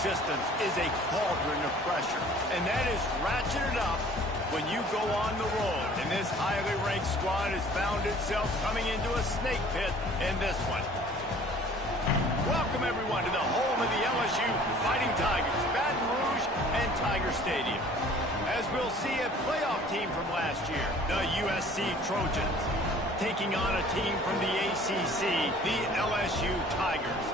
resistance is a cauldron of pressure, and that is ratcheted up when you go on the road. And this highly ranked squad has found itself coming into a snake pit in this one. Welcome, everyone, to the home of the LSU Fighting Tigers, Baton Rouge and Tiger Stadium. As we'll see, a playoff team from last year, the USC Trojans, taking on a team from the ACC, the LSU Tigers.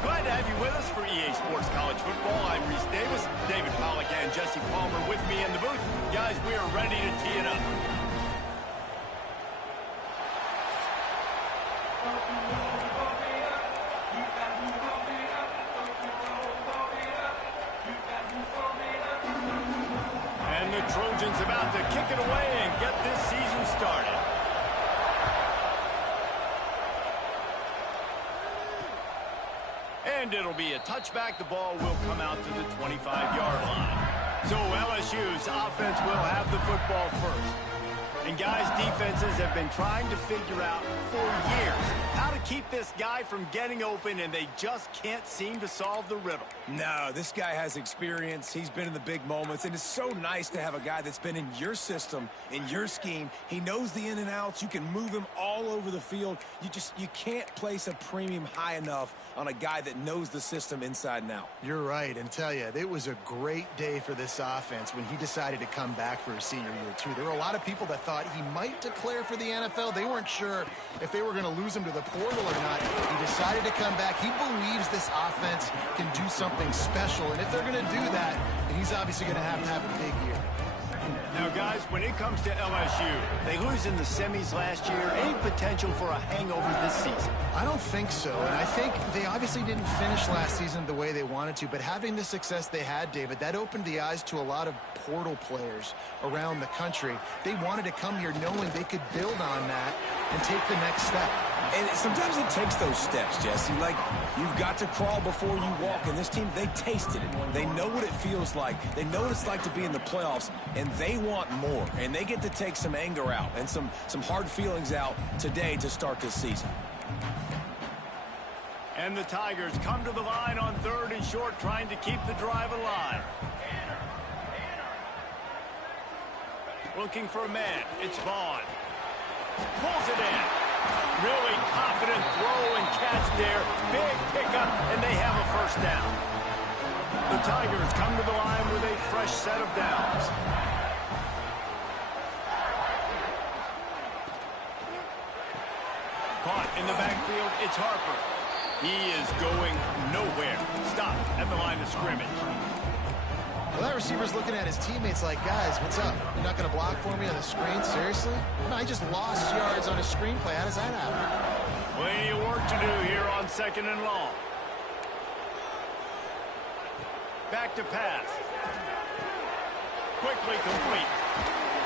Glad to have you with us for EA Sports College Football. I'm Reese Davis, David Pollack and Jesse Palmer with me in the booth. Guys, we are ready to tee it up. And the Trojans about to kick it away and get this season started. And it'll be a touchback. The ball will come out to the 25-yard line. So LSU's offense will have the football first. And guys, defenses have been trying to figure out for years how to keep this guy from getting open, and they just can't seem to solve the riddle. No, this guy has experience. He's been in the big moments, and it's so nice to have a guy that's been in your system, in your scheme. He knows the in and outs. You can move him all over the field. You can't place a premium high enough on a guy that knows the system inside and out. You're right, and tell you, it was a great day for this offense when he decided to come back for his senior year, too. There were a lot of people that thought he might declare for the NFL. They weren't sure if they were going to lose him to the portal or not. He decided to come back. He believes this offense can do something special, and if they're going to do that, he's obviously going to have a big year. Now, guys, when it comes to LSU, they lose in the semis last year. Any potential for a hangover this season? I don't think so, and I think they obviously didn't finish last season the way they wanted to, but having the success they had, David, that opened the eyes to a lot of portal players around the country. They wanted to come here knowing they could build on that and take the next step. And sometimes it takes those steps, Jesse. Like, you've got to crawl before you walk. And this team, they tasted it. They know what it feels like. They know what it's like to be in the playoffs, and they want more. And they get to take some anger out and some hard feelings out today to start this season. And the Tigers come to the line on 3rd and short, trying to keep the drive alive. Looking for a man. It's Vaughn. Pulls it in. Really confident throw and catch there. Big pickup, and they have a first down. The Tigers come to the line with a fresh set of downs. Caught in the backfield, it's Harper. He is going nowhere. Stopped at the line of scrimmage. Well, that receiver's looking at his teammates like, guys, what's up? You're not going to block for me on the screen? Seriously? No, I just lost yards on a screenplay. How does that happen? Plenty of work to do here on 2nd and long. Back to pass. Quickly complete.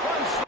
Runs.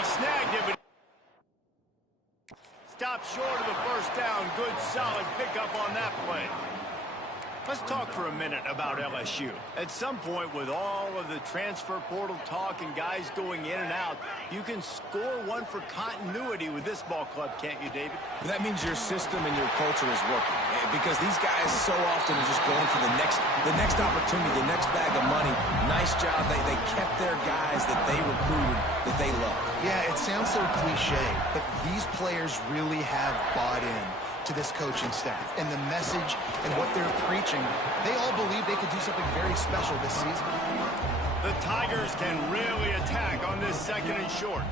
He snagged it, but stopped short of the first down. Good, solid pickup on that play. Let's talk for a minute about LSU. At some point, with all of the transfer portal talk and guys going in and out, you can score one for continuity with this ball club, can't you, David? That means your system and your culture is working, because these guys so often are just going for the next opportunity, the next bag of money. Nice job. They kept their guys that they recruited, that they love. Yeah, it sounds so cliche, but these players really have bought in to this coaching staff and the message and what they're preaching. They all believe they could do something very special this season. The Tigers can really attack on this 2nd and short.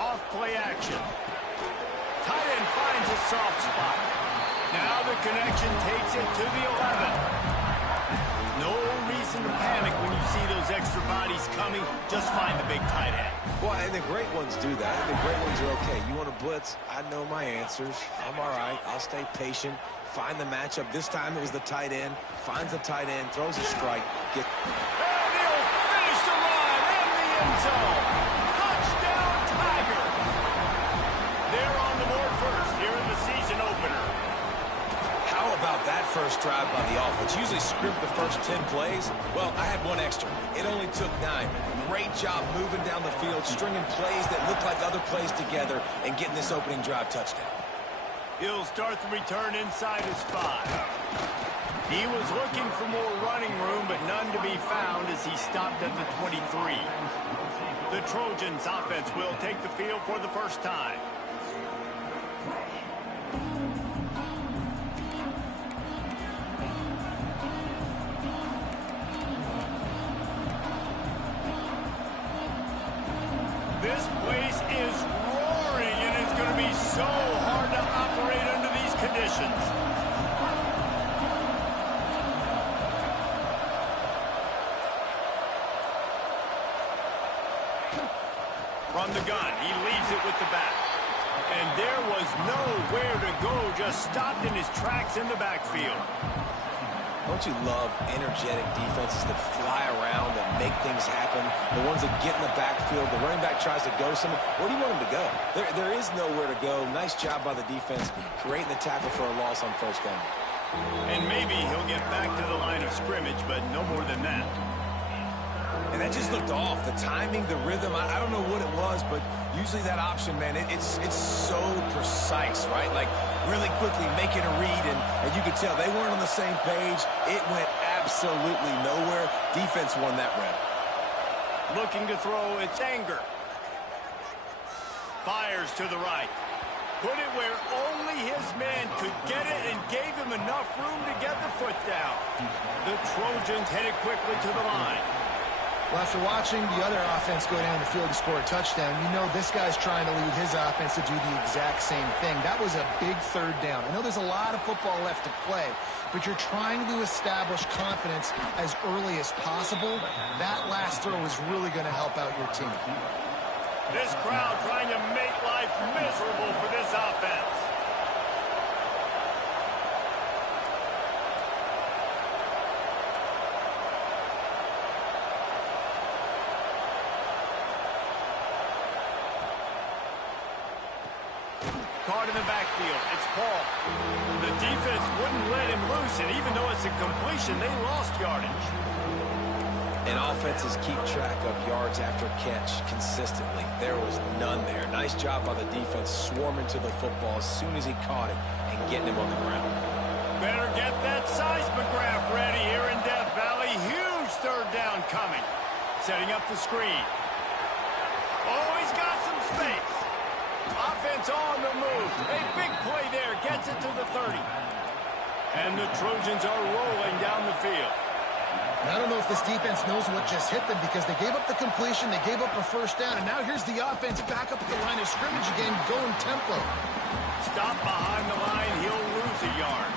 Off play action. Tight end finds a soft spot. Now the connection takes it to the 11. No reason to panic when you see those extra bodies coming. Just find the big tight end. Well, and the great ones do that. The great ones are okay. You want to blitz? I know my answers. I'm all right. I'll stay patient. Find the matchup. This time it was the tight end. Finds the tight end. Throws a strike. And he'll finish the run in the end zone. Touchdown, Tiger. They're on the board first here in the season opener. How about that first drive by the offense? Usually script the first 10 plays. Well, I had one extra. It only took 9. Great job moving down the field, stringing plays that look like other plays together, and getting this opening drive touchdown. He'll start the return inside his 5. He was looking for more running room, but none to be found as he stopped at the 23. The Trojans offense will take the field for the first time. This place is roaring, and it's going to be so hard to operate under these conditions. From the gun, he leaves it with the back. And there was nowhere to go, just stopped in his tracks in the backfield. Don't you love energetic defenses that fly around and make things happen? The ones that get in the backfield, the running back tries to go somewhere. Where do you want him to go? There is nowhere to go. Nice job by the defense, creating the tackle for a loss on first down. And maybe he'll get back to the line of scrimmage, but no more than that. And that just looked off. The timing, the rhythm, I don't know what it was, but usually that option, man, it's so precise, right? Like, really quickly making a read, and you could tell they weren't on the same page. It went absolutely nowhere. Defense won that rep. Looking to throw, it's Anger. Fires to the right. Put it where only his man could get it and gave him enough room to get the foot down. The Trojans headed quickly to the line. Well, after watching the other offense go down the field to score a touchdown, you know this guy's trying to lead his offense to do the exact same thing. That was a big 3rd down. I know there's a lot of football left to play, but you're trying to establish confidence as early as possible. That last throw is really going to help out your team. This crowd trying to make life miserable for this offense. Caught in the backfield. It's Paul. The defense wouldn't let him loose, and even though it's a completion, they lost yardage. And offenses keep track of yards after catch consistently. There was none there. Nice job by the defense swarming to the football as soon as he caught it and getting him on the ground. Better get that seismograph ready here in Death Valley. Huge 3rd down coming. Setting up the screen. Oh, he's got some space. Offense on the move. A big play there. Gets it to the 30. And the Trojans are rolling down the field. I don't know if this defense knows what just hit them because they gave up the completion, they gave up a 1st down, and now here's the offense back up at the line of scrimmage again, going tempo. Stop behind the line. He'll lose a yard.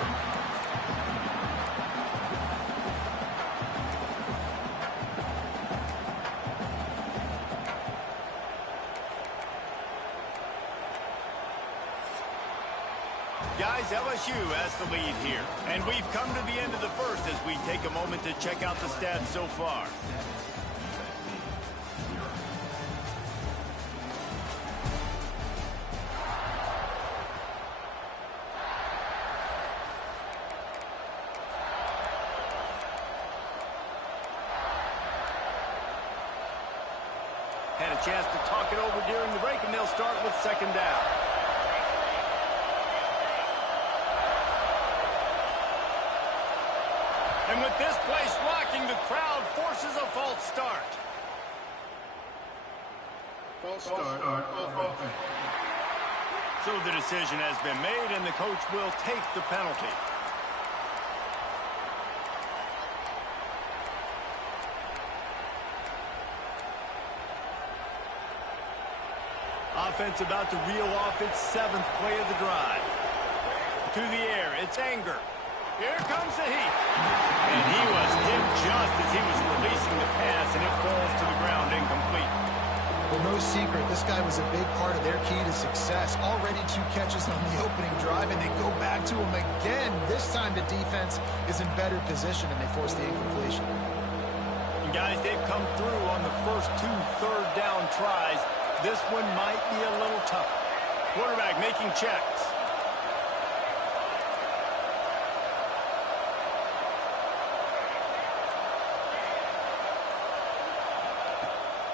Guys, LSU has the lead here. And we've come to the end of the first as we take a moment to check out the stats so far. Had a chance to talk it over during the break, and they'll start with second down. And with this place rocking, the crowd forces a false start. False start. So the decision has been made, and the coach will take the penalty. Offense about to reel off its 7th play of the drive. To the air, it's Anger. Here comes the heat. And he was hit just as he was releasing the pass, and it falls to the ground incomplete. Well, no secret, this guy was a big part of their key to success. Already 2 catches on the opening drive, and they go back to him again. This time the defense is in better position, and they force the incompletion. And guys, they've come through on the first 2 third-down tries. This one might be a little tougher. Quarterback making checks.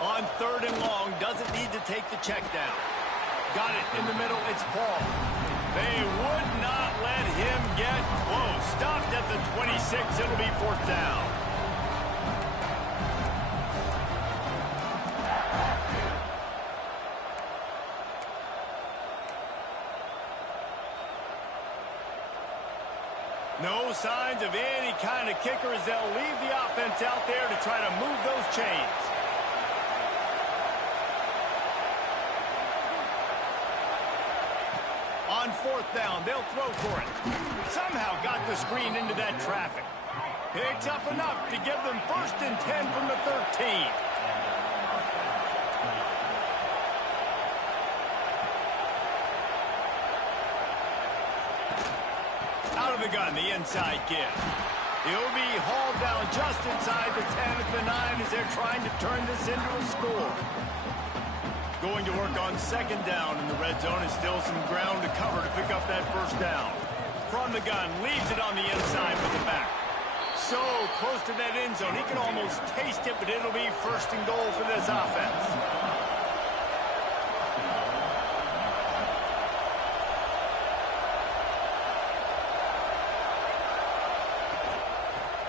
On 3rd and long, doesn't need to take the check down. Got it in the middle, it's Paul. They would not let him get close. Stopped at the 26, it'll be 4th down. No signs of any kind of kicker as they'll leave the offense out there to try to move those chains. On 4th down, they'll throw for it. Somehow got the screen into that traffic. Picks up enough to give them 1st and 10 from the 13. Out of the gun, the inside give. He'll be hauled down just inside the 10 at the 9 as they're trying to turn this into a score. Going to work on 2nd down in the red zone is still some ground to cover to pick up that 1st down. From the gun, leaves it on the inside with the back. So close to that end zone, he can almost taste it, but it'll be 1st and goal for this offense.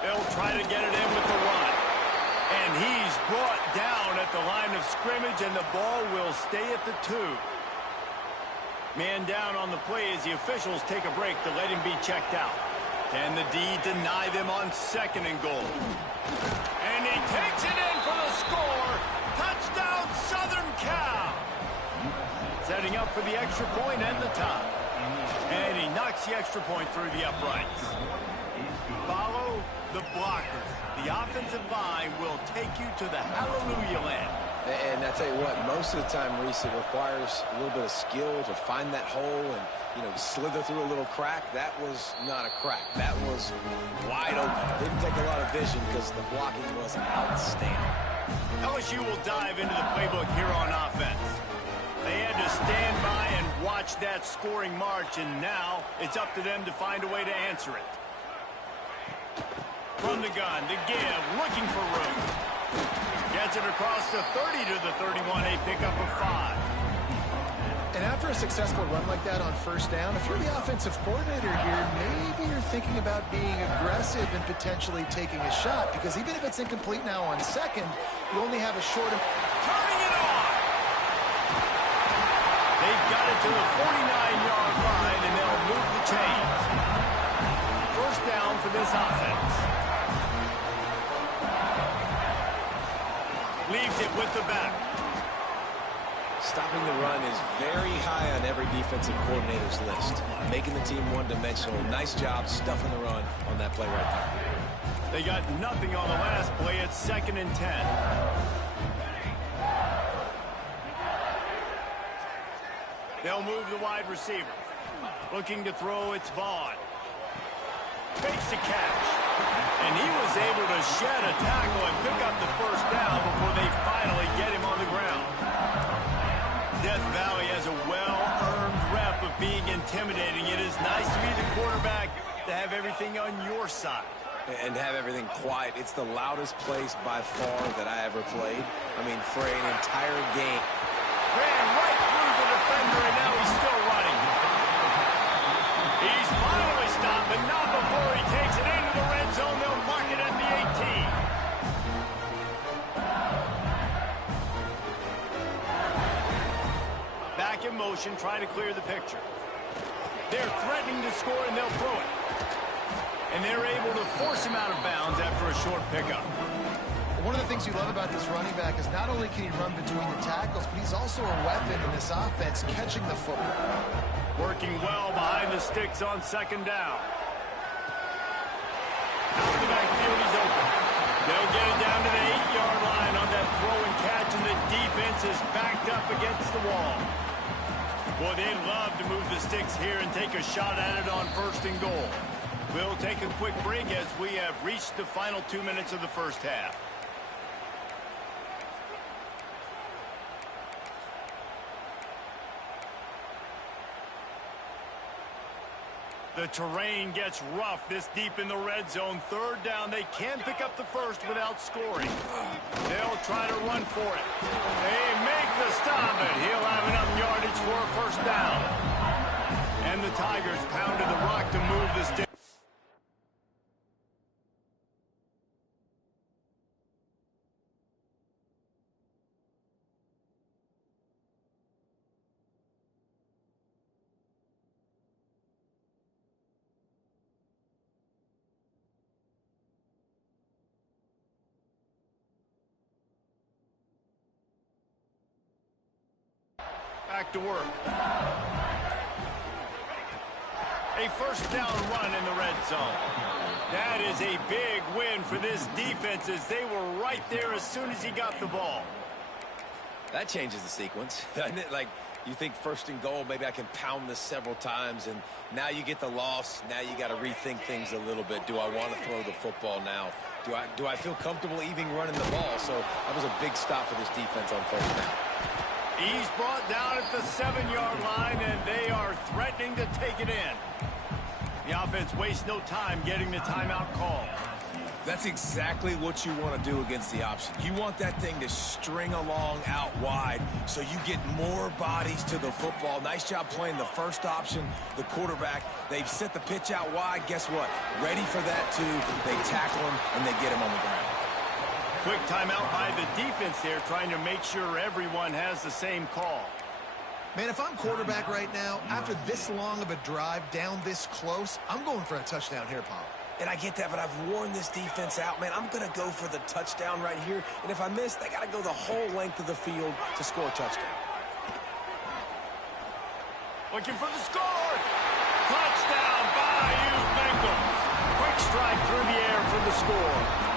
They'll try to get it in with the run. And he's brought down at the line of scrimmage, and the ball will stay at the 2. Man down on the play as the officials take a break to let him be checked out. Can the D deny them on 2nd and goal? And he takes it in for the score. Touchdown, Southern Cal. Setting up for the extra point and the tie. And he knocks the extra point through the uprights. Follow the blockers. The offensive line will take you to the hallelujah land. And I tell you what, most of the time, Reese, it requires a little bit of skill to find that hole and, slither through a little crack. That was not a crack. That was wide open. Didn't take a lot of vision because the blocking was outstanding. LSU will dive into the playbook here on offense. They had to stand by and watch that scoring march, and now it's up to them to find a way to answer it. From the gun, to give, looking for room. Gets it across the 30 to the 31, a pickup of 5. And after a successful run like that on 1st down, if you're the offensive coordinator here, maybe you're thinking about being aggressive and potentially taking a shot, because even if it's incomplete now on 2nd, you only have a short... Turning it on! They've got it to the 49-yard line, and they'll move the chains. 1st down for this offense. Leaves it with the back. Stopping the run is very high on every defensive coordinator's list. Making the team one-dimensional. Nice job stuffing the run on that play right there. They got nothing on the last play. It's 2nd and 10. They'll move the wide receiver. Looking to throw, it's Vaughn. Fakes the catch. And he was able to shed a tackle and pick up the first down before they finally get him on the ground. Death Valley has a well-earned rep of being intimidating. It is nice to be the quarterback to have everything on your side. And have everything quiet. It's the loudest place by far that I ever played. I mean, for an entire game. Ran right through the defender, and now he's still running. He's finally stopped, but not before he takes it into the red zone. They'll mark it at the 18. Back in motion, trying to clear the picture. They're threatening to score, and they'll throw it. And they're able to force him out of bounds after a short pickup. One of the things you love about this running back is not only can he run between the tackles, but he's also a weapon in this offense, catching the football. Working well behind the sticks on second down. Out of the backfield, he's open. They'll get it down to the 8-yard line on that throw and catch, and the defense is backed up against the wall. Boy, they'd love to move the sticks here and take a shot at it on 1st and goal. We'll take a quick break as we have reached the final 2 minutes of the first half. The terrain gets rough this deep in the red zone. 3rd down, they can pick up the first without scoring. They'll try to run for it. They make the stop, and he'll have enough yardage for a 1st down. And the Tigers pounded the rock to move the stick. Back to work. A 1st down run in the red zone. That is a big win for this defense as they were right there as soon as he got the ball. That changes the sequence, doesn't it? Like, you think 1st and goal, maybe I can pound this several times, and now you get the loss. Now you got to rethink things a little bit. Do I want to throw the football now? Do I feel comfortable even running the ball? So that was a big stop for this defense on 1st down. He's brought down at the 7-yard line, and they are threatening to take it in. The offense wastes no time getting the timeout call. That's exactly what you want to do against the option. You want that thing to string along out wide so you get more bodies to the football. Nice job playing the first option, the quarterback. They've set the pitch out wide. Guess what? Ready for that, too. They tackle him, and they get him on the ground. Quick timeout by the defense there, trying to make sure everyone has the same call. Man, if I'm quarterback right now, after this long of a drive down this close, I'm going for a touchdown here, Paul. And I get that, but I've worn this defense out, man. I'm going to go for the touchdown right here. And if I miss, they got to go the whole length of the field to score a touchdown. Looking for the score. Touchdown, Bayou Bengals. Quick strike through the air for the score.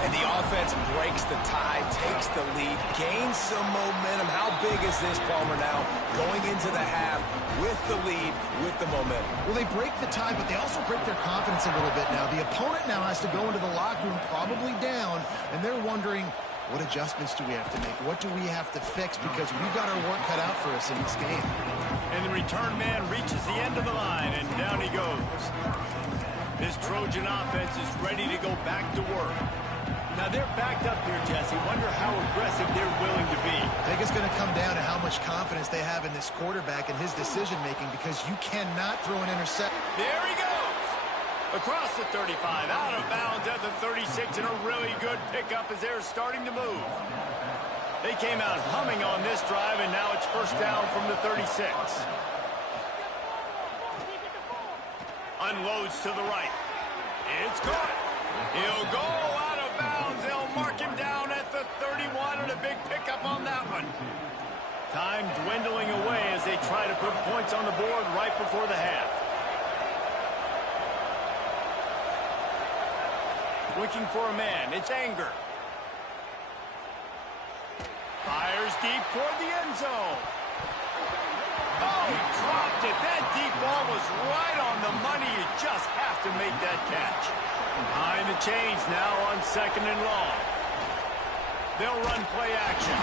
And the offense breaks the tie, takes the lead, gains some momentum. How big is this, Palmer, now? Going into the half with the lead, with the momentum. Well, they break the tie, but they also break their confidence a little bit now. The opponent now has to go into the locker room probably down, and they're wondering, what adjustments do we have to make? What do we have to fix? Because we've got our work cut out for us in this game. And the return man reaches the end of the line, and down he goes. This Trojan offense is ready to go back to work. Now, they're backed up here, Jesse. Wonder how aggressive they're willing to be. I think it's going to come down to how much confidence they have in this quarterback and his decision-making, because you cannot throw an interception. There he goes. Across the 35, out of bounds at the 36, and a really good pickup as they're starting to move. They came out humming on this drive, and now it's 1st down from the 36. Unloads to the right. It's caught. He'll go out of bounds. They'll mark him down at the 31, and a big pickup on that one. Time dwindling away as they try to put points on the board right before the half. Looking for a man. It's Anger. Fires deep toward the end zone. deep ball was right on the money. You just have to make that catch. Behind the chains now on 2nd and long. They'll run play action.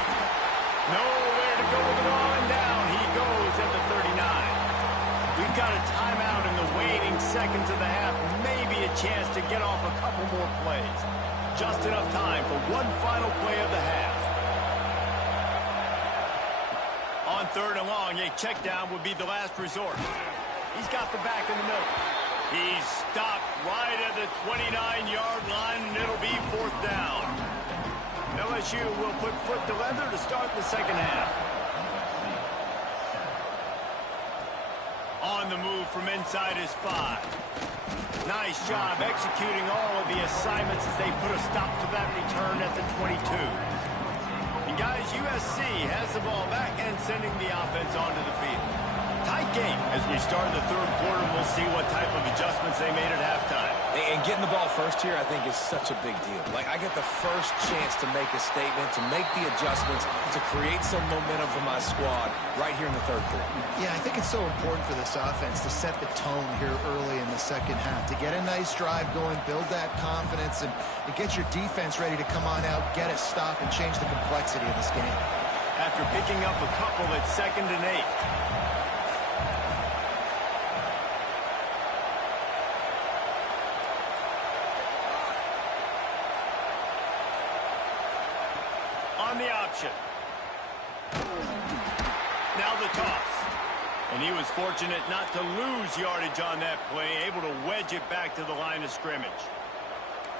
Nowhere to go with it on down. He goes at the 39. We've got a timeout in the waning seconds of the half. Maybe a chance to get off a couple more plays. Just enough time for one final play of the half. On 3rd and long, a check down would be the last resort. He's got the back in the middle. He's stopped right at the 29-yard line, and it'll be 4th down. LSU will put foot to leather to start the second half. On the move from inside his 5. Nice job executing all of the assignments as they put a stop to that return at the 22. And guys, USC has the ball back and sending the offense onto the field. Tight game as we start the 3rd quarter. We'll see what type of adjustments they made at halftime. And getting the ball first here, I think, is such a big deal. Like, I get the first chance to make a statement, to make the adjustments, to create some momentum for my squad right here in the 3rd quarter. Yeah, I think it's so important for this offense to set the tone here early in the second half, to get a nice drive going, build that confidence, and get your defense ready to come on out, get a stop, and change the complexity of this game. After picking up a couple at 2nd and 8. On the option. Now the toss. And he was fortunate not to lose yardage on that play, able to wedge it back to the line of scrimmage.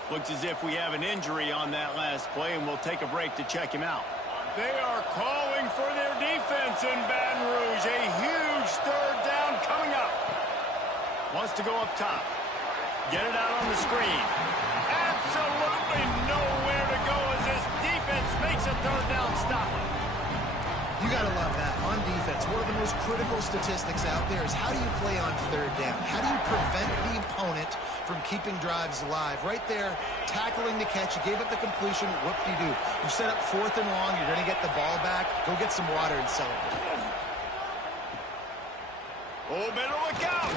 Looks as if we have an injury on that last play, and we'll take a break to check him out. They are calling for their defense in Baton Rouge. A huge 3rd down coming up. Wants to go up top. Get it out on the screen. Absolutely nowhere to go as this defense makes a 3rd down stop. You got to love that. On defense, one of the most critical statistics out there is how do you play on 3rd down? How do you prevent the opponent from keeping drives alive? Right there, tackling the catch. You gave up the completion. What do? You set up 4th and long. You're going to get the ball back. Go get some water and celebrate. Oh, better look out.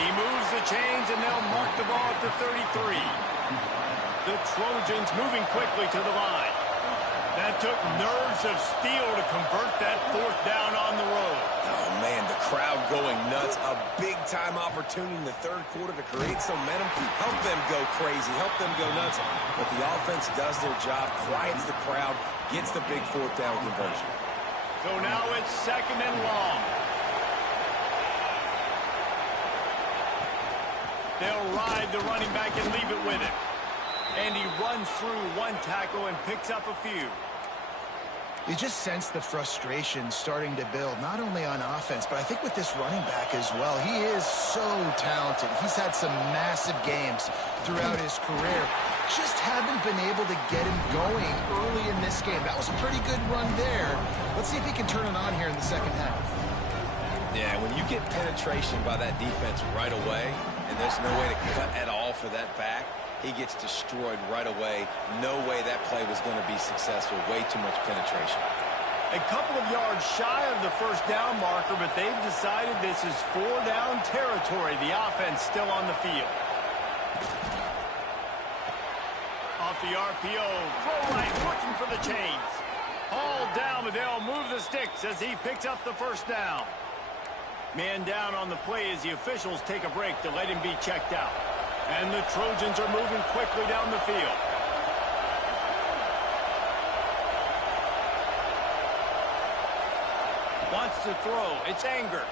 He moves the chains, and they'll mark the ball at the 33. The Trojans moving quickly to the line. That took nerves of steel to convert that 4th down on the road. Oh, man, the crowd going nuts. A big-time opportunity in the 3rd quarter to create some momentum. Help them go crazy. Help them go nuts. But the offense does their job, quiets the crowd, gets the big 4th down conversion. So now it's 2nd and long. They'll ride the running back and leave it with him. And he runs through one tackle and picks up a few. You just sense the frustration starting to build, not only on offense, but I think with this running back as well. He is so talented. He's had some massive games throughout his career. Just haven't been able to get him going early in this game. That was a pretty good run there. Let's see if he can turn it on here in the second half. Yeah, when you get penetration by that defense right away, and there's no way to cut at all for that back, he gets destroyed right away. No way that play was going to be successful. Way too much penetration. A couple of yards shy of the 1st down marker, but they've decided this is 4-down territory. The offense still on the field. Off the RPO, throw right, looking for the chains. Hauled down, but they'll move the sticks as he picks up the 1st down. Man down on the play as the officials take a break to let him be checked out. And the Trojans are moving quickly down the field. Wants to throw. It's Anger.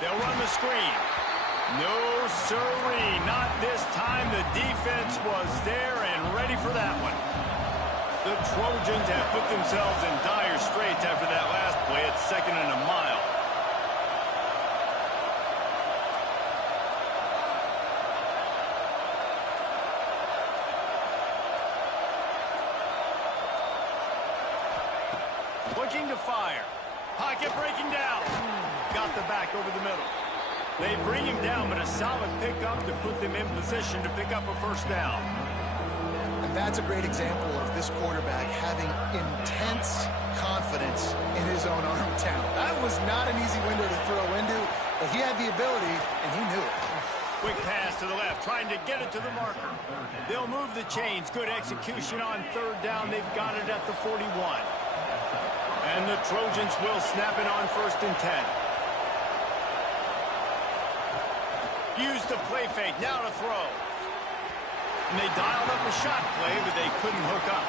They'll run the screen. No sirree. Not this time. The defense was there and ready for that one. The Trojans have put themselves in dire straits after that last play at 2nd and a mile. Looking to fire. Pocket breaking down. Got the back over the middle. They bring him down, but a solid pickup to put them in position to pick up a 1st down. And that's a great example of this quarterback having intense confidence in his own arm talent. That was not an easy window to throw into. But he had the ability, and he knew it. Quick pass to the left, trying to get it to the marker. They'll move the chains. Good execution on third down. They've got it at the 41. And the Trojans will snap it on 1st and 10. Use the play fake. Now to throw. And they dialed up a shot play, but they couldn't hook up.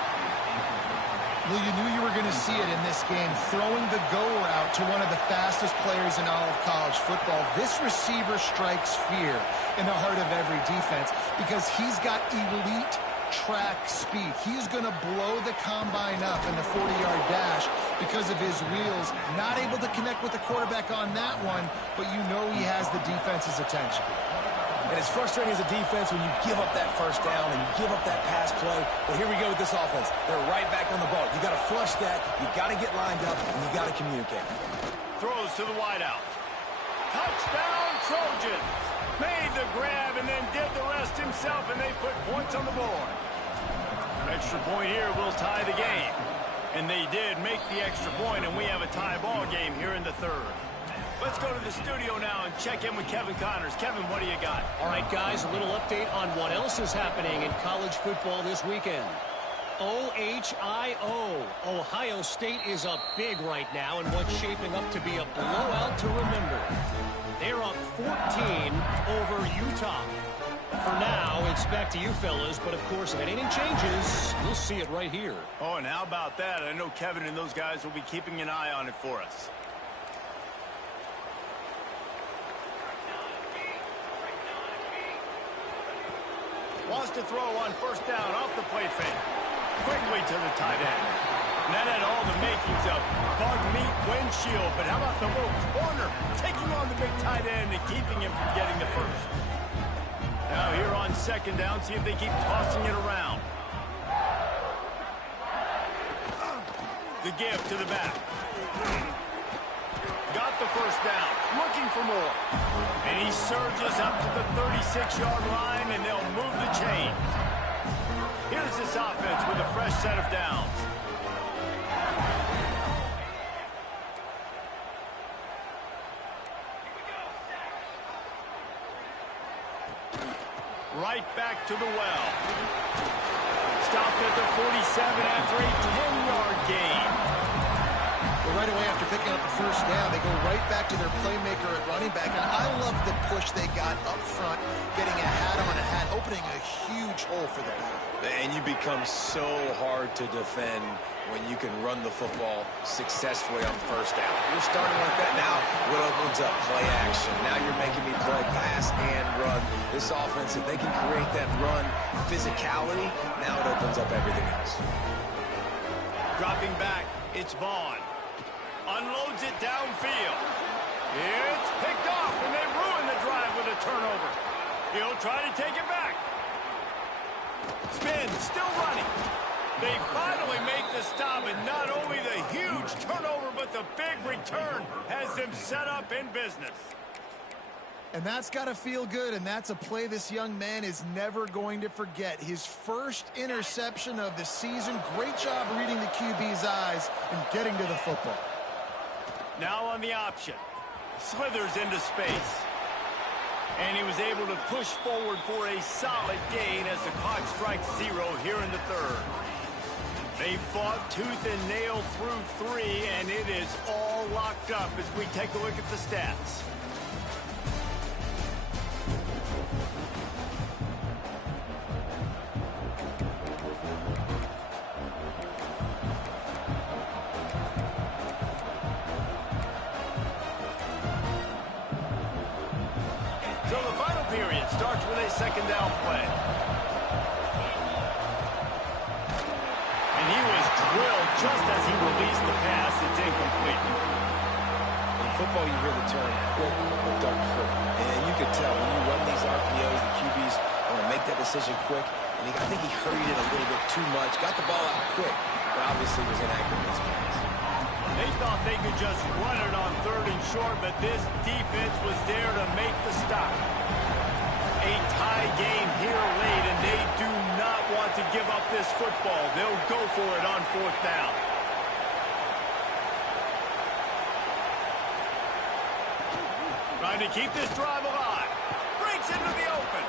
Well, you knew you were going to see it in this game, throwing the go route to one of the fastest players in all of college football. This receiver strikes fear in the heart of every defense because he's got elite track speed. He's going to blow the combine up in the 40-yard dash because of his wheels. Not able to connect with the quarterback on that one, but you know he has the defense's attention. And it's frustrating as a defense when you give up that first down and you give up that pass play. But here we go with this offense. They're right back on the ball. You got to flush that. You got to get lined up, and you got to communicate. Throws to the wideout. Touchdown, Trojans. Made the grab and then did the rest himself, and they put points on the board. Extra point here will tie the game. And they did make the extra point, and we have a tie ball game here in the third. Let's go to the studio now and check in with Kevin Connors. Kevin, what do you got? All right, guys, a little update on what else is happening in college football this weekend. OHIO. Ohio State is up big right now in what's shaping up to be a blowout to remember. They're up 14 over Utah. For now, it's back to you fellas, but of course, if anything changes, you'll see it right here. Oh, and how about that? I know Kevin and those guys will be keeping an eye on it for us. Wants to throw on 1st down off the play fake. Quickly to the tight end. And that had all the makings of bug meat windshield. But how about the little corner taking on the big tight end and keeping him from getting the first? Now here on 2nd down, see if they keep tossing it around. The give to the back. Got the 1st down, looking for more. And he surges up to the 36-yard line, and they'll move the chain. Here's this offense with a fresh set of downs. Right back to the well. Stopped at the 47 after a 10-yard gain. Right away after picking up the 1st down, they go right back to their playmaker at running back. And I love the push they got up front, getting a hat on a hat, opening a huge hole for the back. And you become so hard to defend when you can run the football successfully on 1st down. You're starting like that now. What opens up? Play action. Now you're making me play pass and run. This offense, if they can create that run physicality, now it opens up everything else. Dropping back, it's Vaughn. Unloads it downfield. It's picked off, and they ruin the drive with a turnover. He'll try to take it back. Spin, still running. They finally make the stop, and not only the huge turnover, but the big return has them set up in business. And that's got to feel good, and that's a play this young man is never going to forget. His first interception of the season. Great job reading the QB's eyes and getting to the football. Now on the option. Slithers into space. And he was able to push forward for a solid gain as the clock strikes 0 here in the third. They fought tooth and nail through 3, and it is all locked up as we take a look at the stats. So the final period starts with a 2nd down play. And he was drilled just as he released the pass. It's incomplete. In football, you hear the term quick but don't hurt. And you could tell when you run these RPOs, the QBs want to make that decision quick. And I think he hurried it a little bit too much. Got the ball out quick, but obviously was inaccurate in his pass. They thought they could just run it on 3rd and short, but this defense was there to make the stop. A tie game here late, and they do not want to give up this football. They'll go for it on 4th down. Trying to keep this drive alive. Breaks into the open.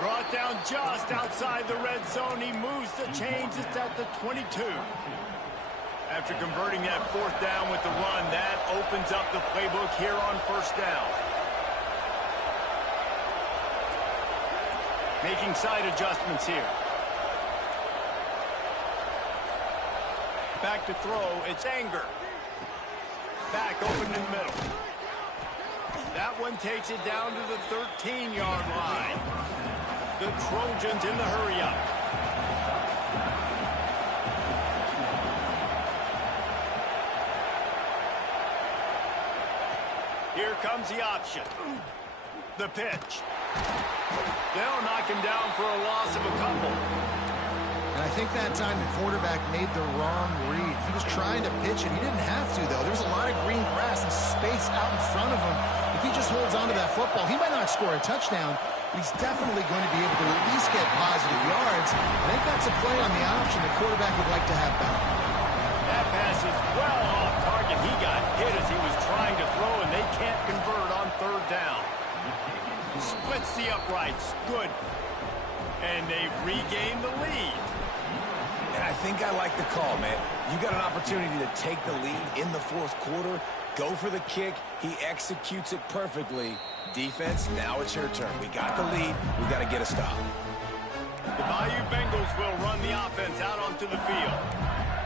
Brought down just outside the red zone. He moves the chains. It's at the 22. After converting that 4th down with the run, that opens up the playbook here on 1st down. Making side adjustments here. Back to throw. It's Anger. Back open in the middle. That one takes it down to the 13-yard line. The Trojans in the hurry-up. Here comes the option. The pitch. They'll knock him down for a loss of a couple. And I think that time the quarterback made the wrong read. He was trying to pitch it. He didn't have to, though. There's a lot of green grass and space out in front of him. If he just holds onto that football, he might not score a touchdown, but he's definitely going to be able to at least get positive yards. I think that's a play on the option the quarterback would like to have back. That pass is well off target. He got hit as he was trying to throw, and they can't convert on 3rd down. Splits the uprights. Good. And they've regained the lead. And I think I like the call, man. You got an opportunity to take the lead in the 4th quarter. Go for the kick. He executes it perfectly. Defense, now it's your turn. We got the lead. We got to get a stop. The Bayou Bengals will run the offense out onto the field.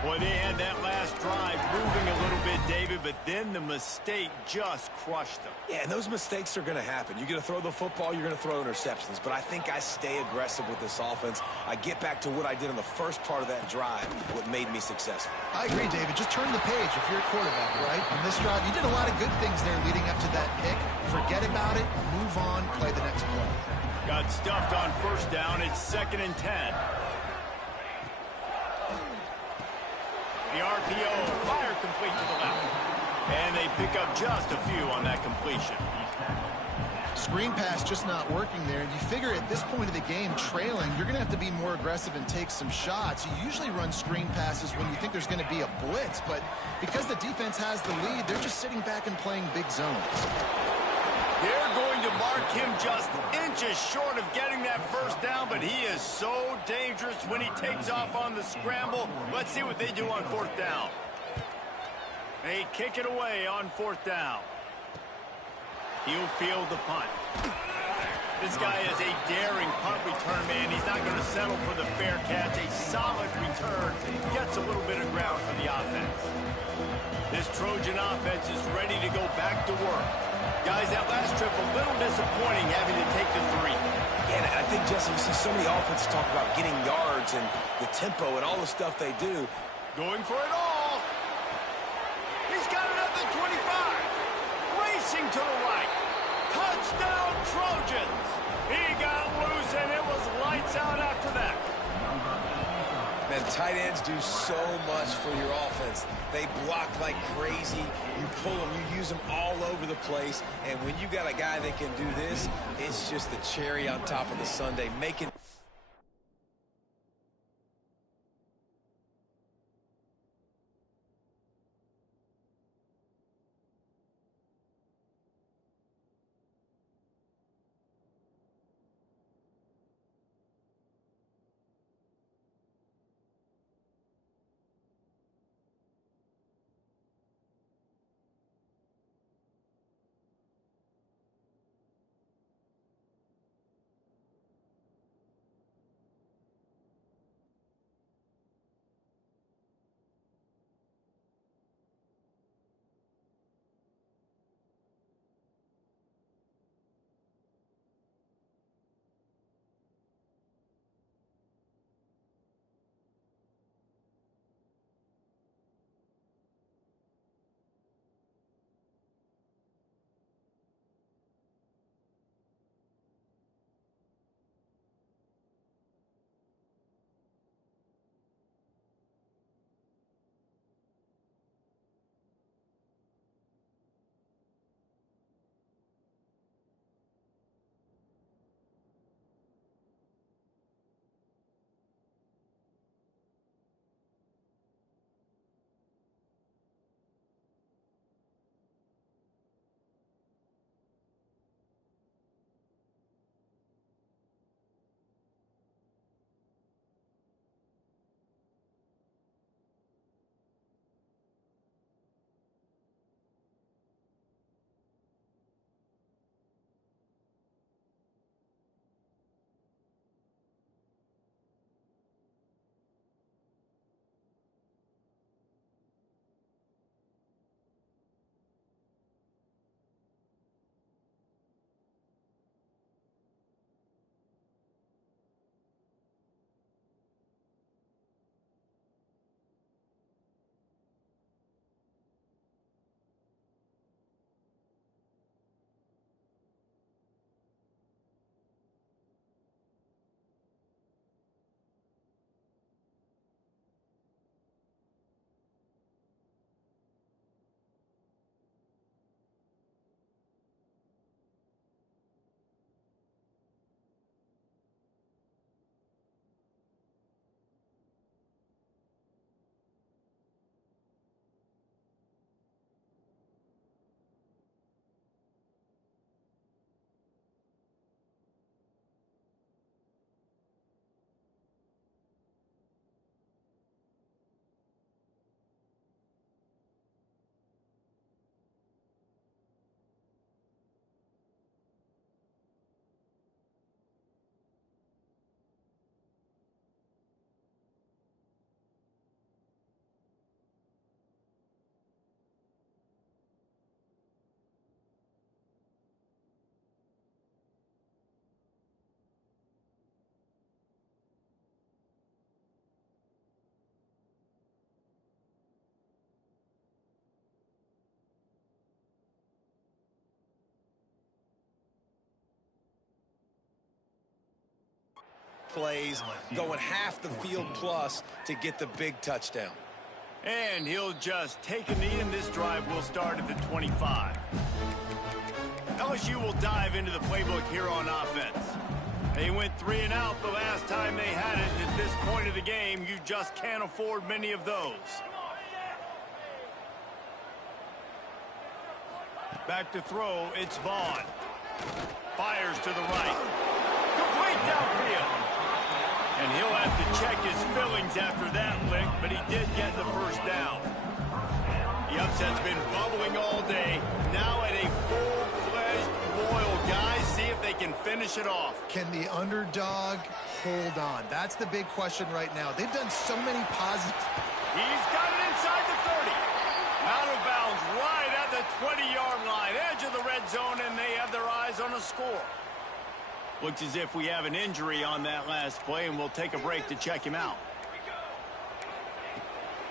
Boy, they had that last drive moving a little bit, David, but then the mistake just crushed them. Yeah, and those mistakes are going to happen. You're going to throw the football, you're going to throw interceptions. But I think I stay aggressive with this offense. I get back to what I did in the first part of that drive, what made me successful. I agree, David. Just turn the page if you're a quarterback, right? On this drive, you did a lot of good things there leading up to that pick. Forget about it, move on, play the next play. Got stuffed on 1st down. It's 2nd and 10. The RPO, fire complete to the left. And they pick up just a few on that completion. Screen pass just not working there. And you figure at this point of the game, trailing, you're going to have to be more aggressive and take some shots. You usually run screen passes when you think there's going to be a blitz. But because the defense has the lead, they're just sitting back and playing big zones. They're going to mark him just inches short of getting that 1st down, but he is so dangerous when he takes off on the scramble. Let's see what they do on 4th down. They kick it away on 4th down. He'll field the punt. This guy is a daring punt return man. He's not going to settle for the fair catch. A solid return. Gets a little bit of ground for the offense. This Trojan offense is ready to go back to work. Guys, that last trip, a little disappointing having to take the 3. Yeah, and I think, Jesse, you see so many offenses talk about getting yards and the tempo and all the stuff they do. Going for it all. He's got it at the 25. Racing to the right. Touchdown, Trojans. He got loose, and it was lights out after that. Man, tight ends do so much for your offense. They block like crazy. You pull them, you use them all over the place. And when you got a guy that can do this, it's just the cherry on top of the sundae, making plays, going half the field plus to get the big touchdown. And he'll just take a knee, and this drive will start at the 25. LSU will dive into the playbook here on offense. They went 3 and out the last time they had it, and at this point of the game, you just can't afford many of those. Back to throw, it's Vaughn. Fires to the right. Complete downfield. And he'll have to check his fillings after that lick, but he did get the first down. The upset's been bubbling all day. Now at a full-fledged boil. Guys, see if they can finish it off. Can the underdog hold on? That's the big question right now. They've done so many positive. He's got it inside the 30. Out of bounds right at the 20-yard line. Edge of the red zone, and they have their eyes on a score. Looks as if we have an injury on that last play, and we'll take a break to check him out.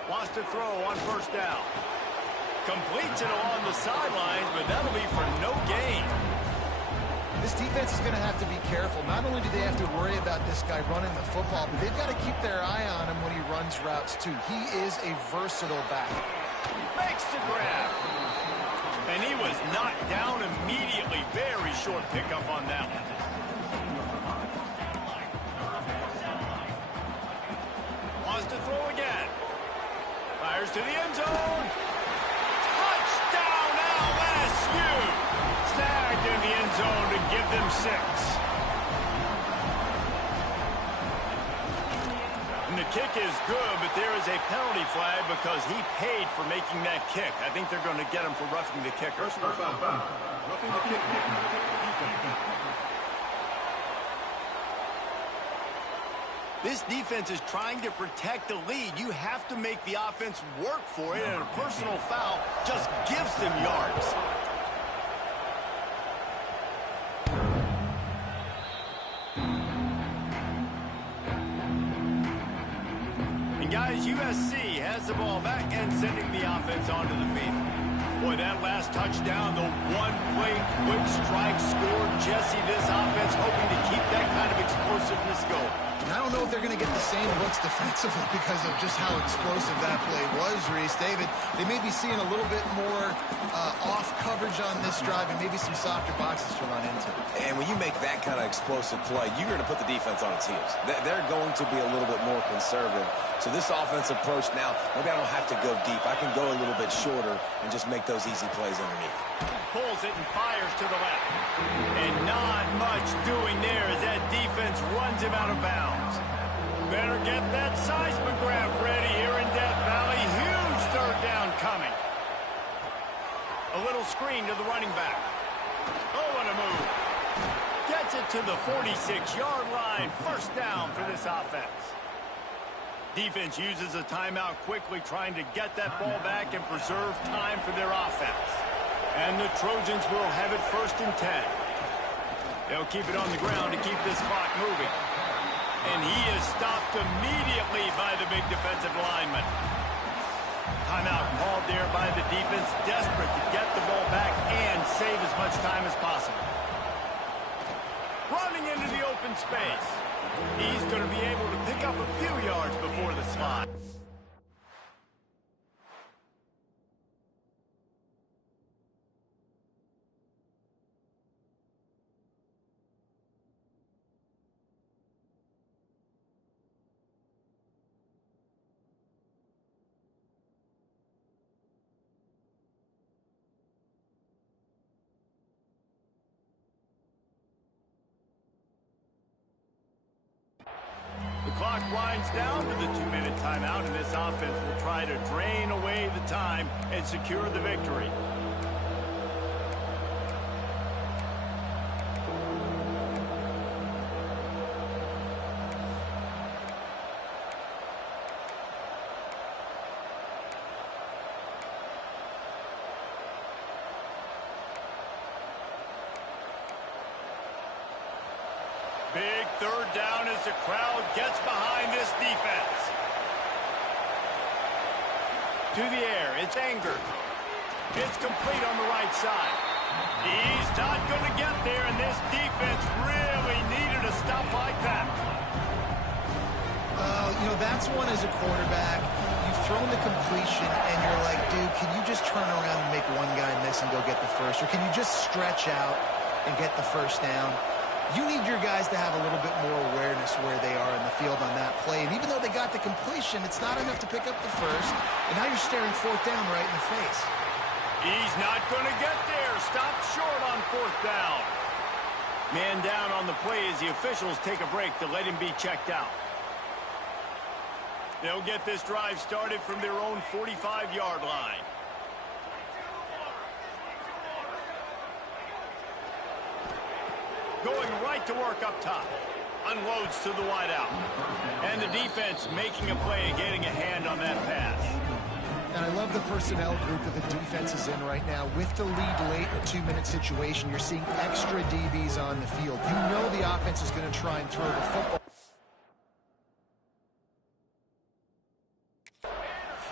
Lost to throw on first down. Completes it along the sidelines, but that'll be for no gain. This defense is going to have to be careful. Not only do they have to worry about this guy running the football, but they've got to keep their eye on him when he runs routes, too. He is a versatile back. Makes the grab. And he was knocked down immediately. Very short pickup on that one. Wants to throw again. Fires to the end zone. Touchdown LSU. Snagged in the end zone to give them 6. And the kick is good, but there is a penalty flag because he paid for making that kick. I think they're going to get him for roughing the kicker. Roughing the kick. This defense is trying to protect the lead. You have to make the offense work for it, and a personal foul just gives them yards. And guys, USC has the ball back and sending the offense onto the field. Boy, that last touchdown, the one-play quick strike score. Jesse, this offense hoping to keep that kind of explosiveness going. And I don't know if they're going to get the same looks defensively because of just how explosive that play was, Reese. David, they may be seeing a little bit more off coverage on this drive and maybe some softer boxes to run into. And when you make that kind of explosive play, you're going to put the defense on its heels. They're going to be a little bit more conservative. So this offensive approach now, maybe I don't have to go deep. I can go a little bit shorter and just make those easy plays underneath. Pulls it and fires to the left. And not much doing there as that defense runs him out of bounds. Better get that seismograph ready here in Death Valley. Huge third down coming. A little screen to the running back. Oh, what a move. Gets it to the 46-yard line. First down for this offense. Defense uses a timeout quickly, trying to get that ball back and preserve time for their offense. And the Trojans will have it 1st and 10. They'll keep it on the ground to keep this clock moving. And he is stopped immediately by the big defensive lineman. Timeout called there by the defense, desperate to get the ball back and save as much time as possible. Running into the open space. He's going to be able to pick up a few yards before the slot. The clock winds down to the 2-minute timeout, and this offense will try to drain away the time and secure the victory. Big third down as the crowd gets behind this defense. To the air, it's Anger. It's complete on the right side. He's not going to get there, and this defense really needed a stop like that. That's one as a quarterback. You've thrown the completion, and you're like, dude, can you just turn around and make one guy miss and go get the first? Or can you just stretch out and get the first down? You need your guys to have a little bit more awareness where they are in the field on that play. And even though they got the completion, it's not enough to pick up the first. And now you're staring fourth down right in the face. He's not going to get there. Stop short on fourth down. Man down on the play as the officials take a break to let him be checked out. They'll get this drive started from their own 45-yard line. Going right to work up top. Unloads to the wideout. And the defense making a play and getting a hand on that pass. And I love the personnel group that the defense is in right now. With the lead late in a 2-minute situation, you're seeing extra DBs on the field. You know the offense is going to try and throw the football.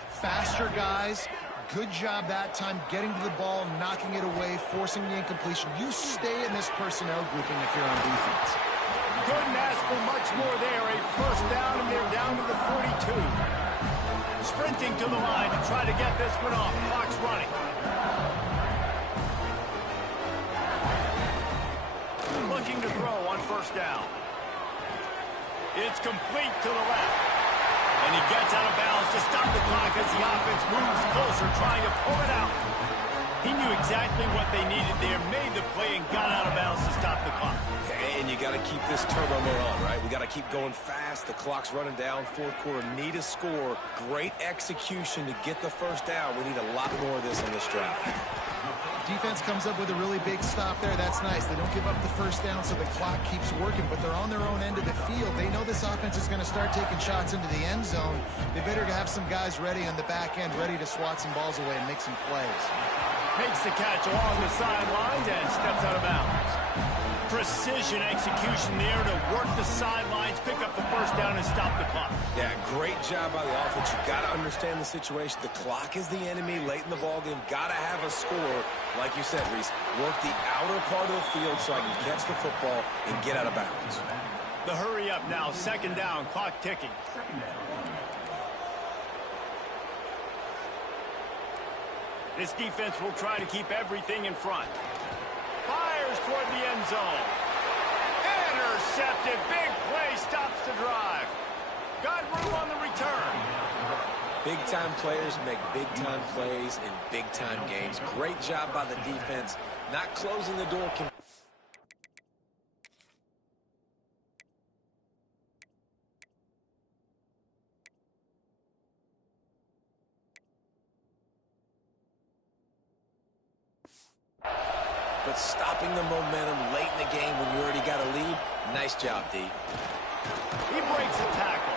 Faster guys, good job that time getting to the ball, knocking it away, forcing the incompletion. You stay in this personnel grouping if you're on defense. Couldn't ask for much more there. A first down, and they're down to the 42. Sprinting to the line to try to get this one off. Clock's running. Looking to throw on first down. It's complete to the left. And he gets out of bounds to stop the clock as the offense moves closer, trying to pull it out. He knew exactly what they needed there, made the play, and got out of bounds to stop the clock. And you got to keep this turbo mode on, right? We got to keep going fast. The clock's running down. Fourth quarter, need a score. Great execution to get the first down. We need a lot more of this on this drive. Defense comes up with a really big stop there. That's nice. They don't give up the first down, so the clock keeps working, but they're on their own end of the field. They know this offense is going to start taking shots into the end zone. They better have some guys ready on the back end, ready to swat some balls away and make some plays. Makes the catch along the sidelines and steps out of bounds. Precision execution there to work the sidelines, pick up the first down, and stop the clock. Yeah, great job by the offense. You got to understand the situation. The clock is the enemy late in the ballgame. Got to have a score. Like you said, Reese, work the outer part of the field so I can catch the football and get out of bounds. The hurry up now, second down, clock ticking. This defense will try to keep everything in front. Fires toward the end zone. Intercepted. Big play stops the drive. Got room on the return. Big-time players make big-time plays in big-time games. Great job by the defense. Not closing the door. But stopping the momentum late in the game when you already got a lead, nice job, D. He breaks a tackle.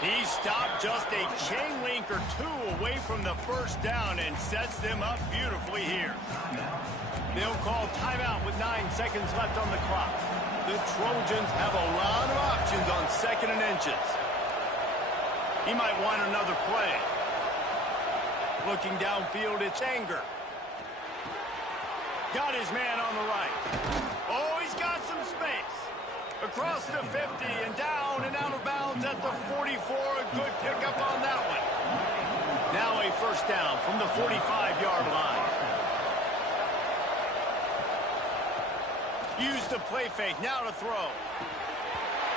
He stopped just a chain link or two away from the first down and sets them up beautifully here. They'll call timeout with 9 seconds left on the clock. The Trojans have a lot of options on second and inches. He might want another play. Looking downfield, it's Anger. Got his man on the right. Oh, he's got some space. Across the 50 and down and out of bounds at the 44. A good pickup on that one. Now a first down from the 45-yard line. Use the play fake. Now to throw.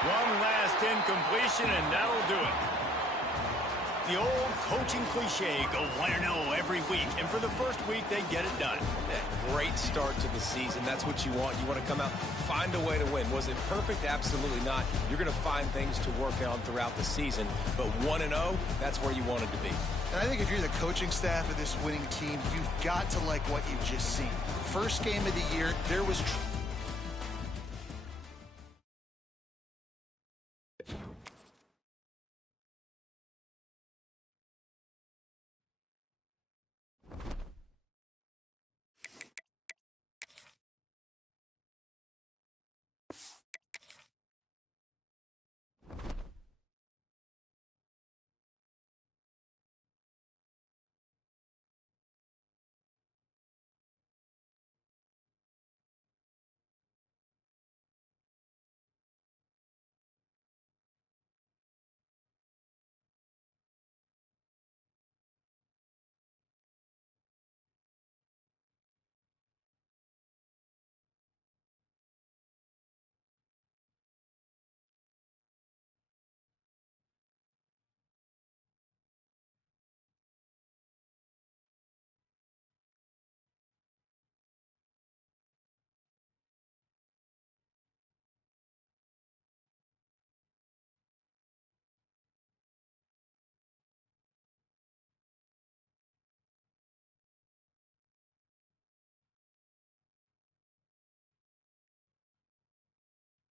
One last incompletion, and that'll do it. The old coaching cliche, go 1-0 every week. And for the first week, they get it done. Great start to the season. That's what you want. You want to come out, find a way to win. Was it perfect? Absolutely not. You're going to find things to work on throughout the season. But 1-0, that's where you wanted to be. And I think if you're the coaching staff of this winning team, you've got to like what you've just seen. First game of the year, there was